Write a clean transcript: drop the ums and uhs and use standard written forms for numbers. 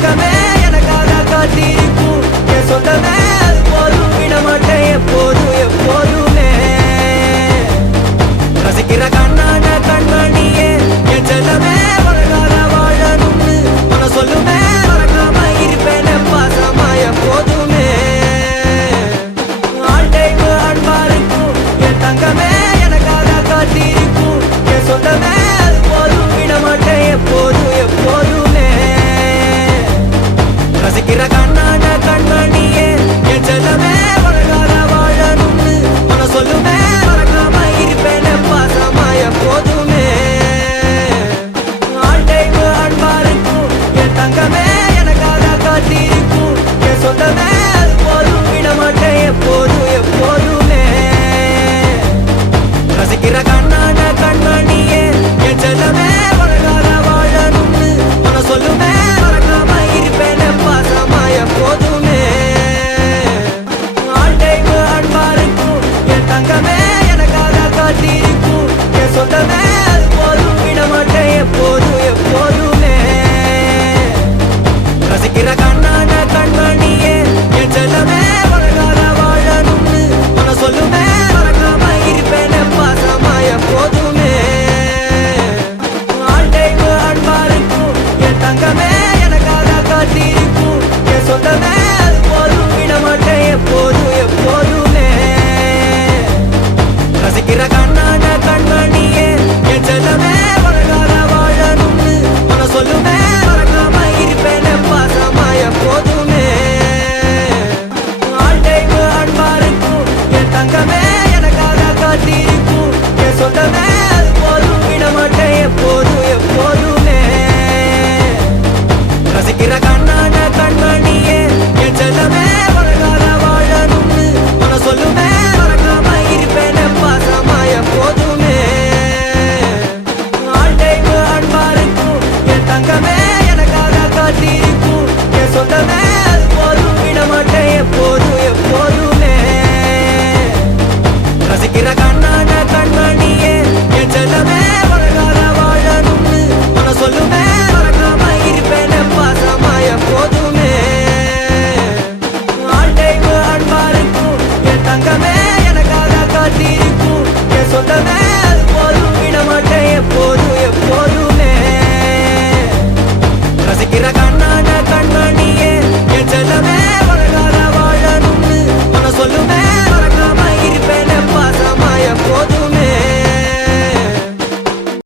தங்கமே எனக்காக காத்திருக்கும் என் சொந்தமே அது போதும் விடமாட்டேன் எப்போதும் எப்போதுமே ரசிக்கிற கண்ணான கண்மணியே என் செல்லமே உனக்காக வாழணும்னு உன சொல்லுமே மறக்காம இருப்பேன் பாசமா எப்போதுமே ஆல் டைம் அன்பா இருக்கும் என் தங்கமே எனக்காக காத்திருக்கும் என் சொந்தமே அது போதும் விடமாட்டேன் எப்போதும் எப்போதுமே ரசிக்கிற கண்ணான கண்மணியே என் செல்லமே உனக்காக வாழணும்னு உன சொல்லுமே மறக்காம இருப்பேன் பாசமா எப்போதுமே ஆல் டைம் அன்பா இருக்கும் என் தங்கமே எனக்காக காத்திருக்கும் என் சொந்தமே அது போதும் விடமாட்டேன் எப்போதும் எப்போதுமே ரசிக்கிற கண்ணான கண்மணியே என் செல்லமே உனக்காக வாழணும்னு உன சொல்லுமே மறக்காம இருப்பேன் பாசமா எப்போதுமே ஆல் டைம் அன்பா இருக்கும் என் தங்கமே எனக்காக காத்திருக்கும் என் சொந்தமே அது போதும் விடமாட்டேன் எப்போதும் எப்போதுமே ரசிக்கிற கண்ணான கண்மணியே என் செல்லமே உனக்காக வாழணும்னு உன சொல்லுமே மறக்காம இருப்பேன் பாசமா எப்போதுமே ஆல் டைம் அன்பா இருக்கும் என் தங்கமே எனக்காக காத்திருக்கும் என் சொந்தமே அது போதும் விடமாட்டேன் எப்போதும் எப்போதுமே ரசிக்கிற கண்ணான கண்மணியே என் செல்லமே உனக்காக வாழணும்னு உன சொல்லுமே மறக்காம இருப்பேன் பாசமா எப்போதுமே ஆல் டைம் அன்பா இருக்கும் என் தங்கமே எனக்காக காத்திருக்கும் என் சொந்தமே அது போதும் விடமாட்டேன் எப்போதும் எப்போதுமே ரசிக்கிற கண்ணான கண்மணியே என் செல்லமே உனக்காக வாழணும்னு உன சொல்லுமே மறக்காம இருப்பேன் பாசமா எப்போதுமே ஆல் டைம் அன்பா இருக்கும் என் தங்கமே எனக்காக காத்திருக்கும் என் சொந்தமே அது போதும் விடமாட்டேன் எப்போதும் எப்போதுமே ரசிக்கிற கண்ணான கண்மணியே என் செல்லமே உனக்காக வாழணும்னு உன சொல்லுமே மறக்காம இருப்பேன் பாசமா எப்போதுமே ஆல் டைம் அன்பா இருக்கும் என் தங்கமே எனக்காக காத்திருக்கும் என் சொந்தமே